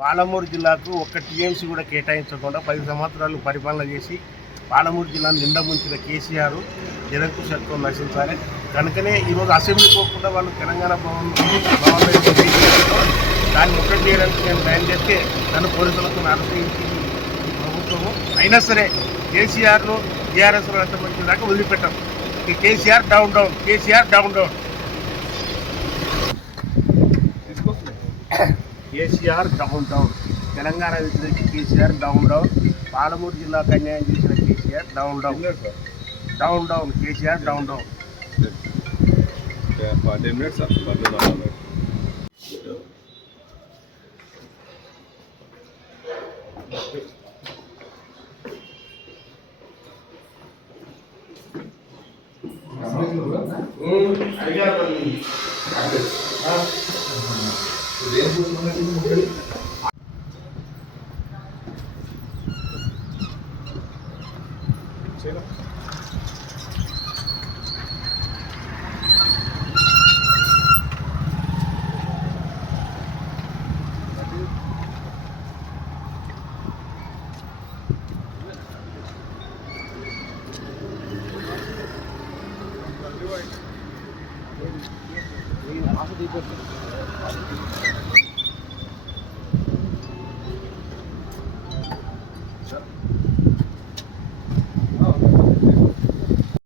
పాలమూరు జిల్లాకు ఒక్క టీఎంసీ కూడా కేటాయించకుండా 10 సంవత్సరాలు పరిపాలన చేసి పాలమూరు జిల్లాను నిండా ముంచిన కేసీఆర్ నిరంకుశత్వం నశించాలి. కనుకనే ఈరోజు అసెంబ్లీ పోకుండా వాళ్ళు తెలంగాణ భవన్ దాన్ని ఒకటి చేయడానికి నేను బయలుదేరితే నన్ను పోలీసులకు అరెస్ట్ ప్రభుత్వము అయినా సరే కేసీఆర్ను టీఆర్ఎస్లో అంతమంది దాకా వదిలిపెట్టాం. KCR down down, KCR down down, KCR down down, Telangana వ్యతిరేకి కేసీఆర్ డౌన్ డౌన్, పాలమూరు జిల్లాకు అన్యాయం చేసిన KCR down down, down down, KCR down down. 10 minutes ఆశ